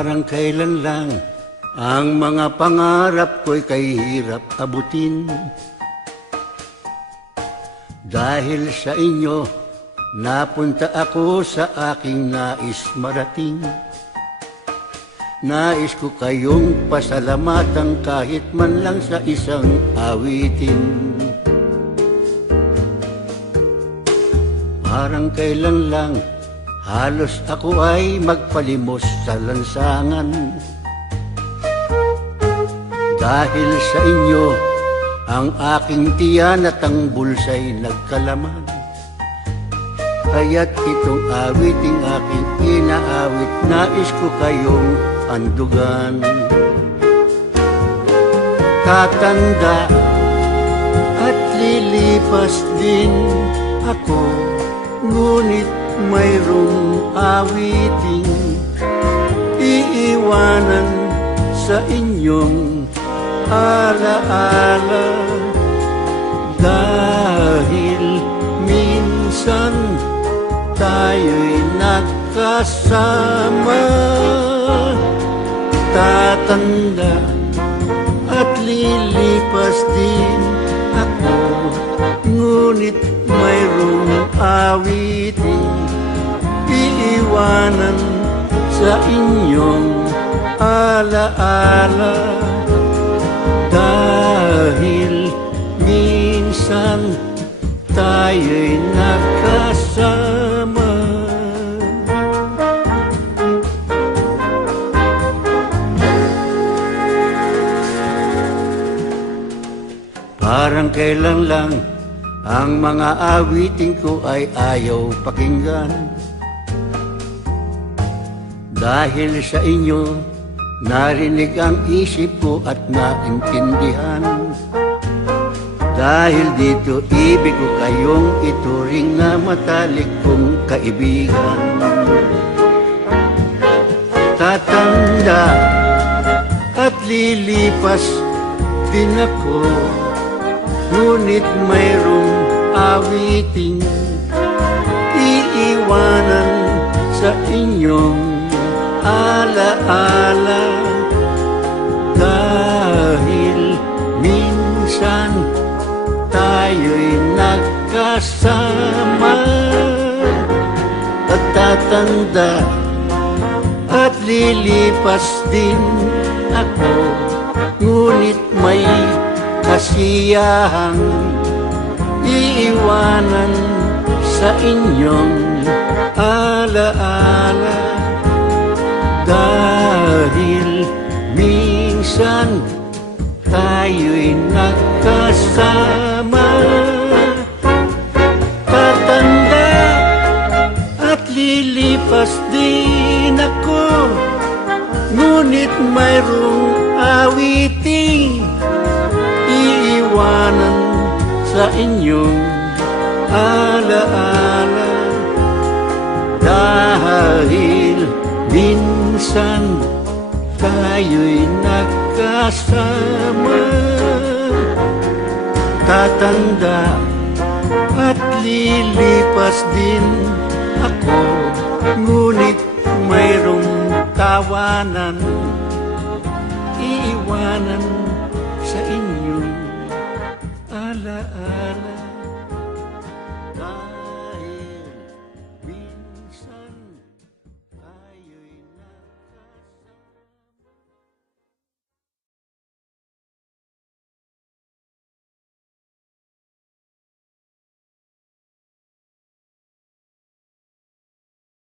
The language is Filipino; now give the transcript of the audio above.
Parang kailan lang ang mga pangarap ko'y kay hirap abutin. Dahil sa inyo, napunta ako sa aking nais marating. Nais ko kayong pasalamatan kahit man lang sa isang awitin. Parang kailan lang, halos ako ay magpalimos sa lansangan. Dahil sa inyo, ang aking tiyan at ang bulsa'y nagkalaman. Kaya't itong awiting aking inaawit, nais ko kayong andugan. Tatanda at lilipas din ako, ngunit mayroong awiting iiwanan sa inyong alaala. Dahil minsan tayo'y nagkasama. Tatanda at lilipas din ako, ngunit mayroong awiting iiwanan sa inyong alaala. Dahil minsan tayo'y nakasama. Parang kailan lang ang mga awiting ko ay ayaw pakinggan. Dahil sa inyo, narinig ang isip ko at naintindihan. Dahil dito, ibig ko kayong ituring na matalik kong kaibigan. Tatanda at lilipas din ako, ngunit mayroong awiting iiwanan sa inyong alaala. Dahil minsan tayo'y nagkasama. At tatanda at lilipas din ako, ngunit may kasiyahang iiwanan sa inyong alaala. Dahil minsan tayo'y nagkasama. Tatanda at lilipas din ako, ngunit mayroong awiting iiwanan sa inyong alaala. Dahil minsan tayo'y nagkasama. Tatanda at lilipas din ako, ngunit mayroong tawanan iiwanan sa inyong alaala.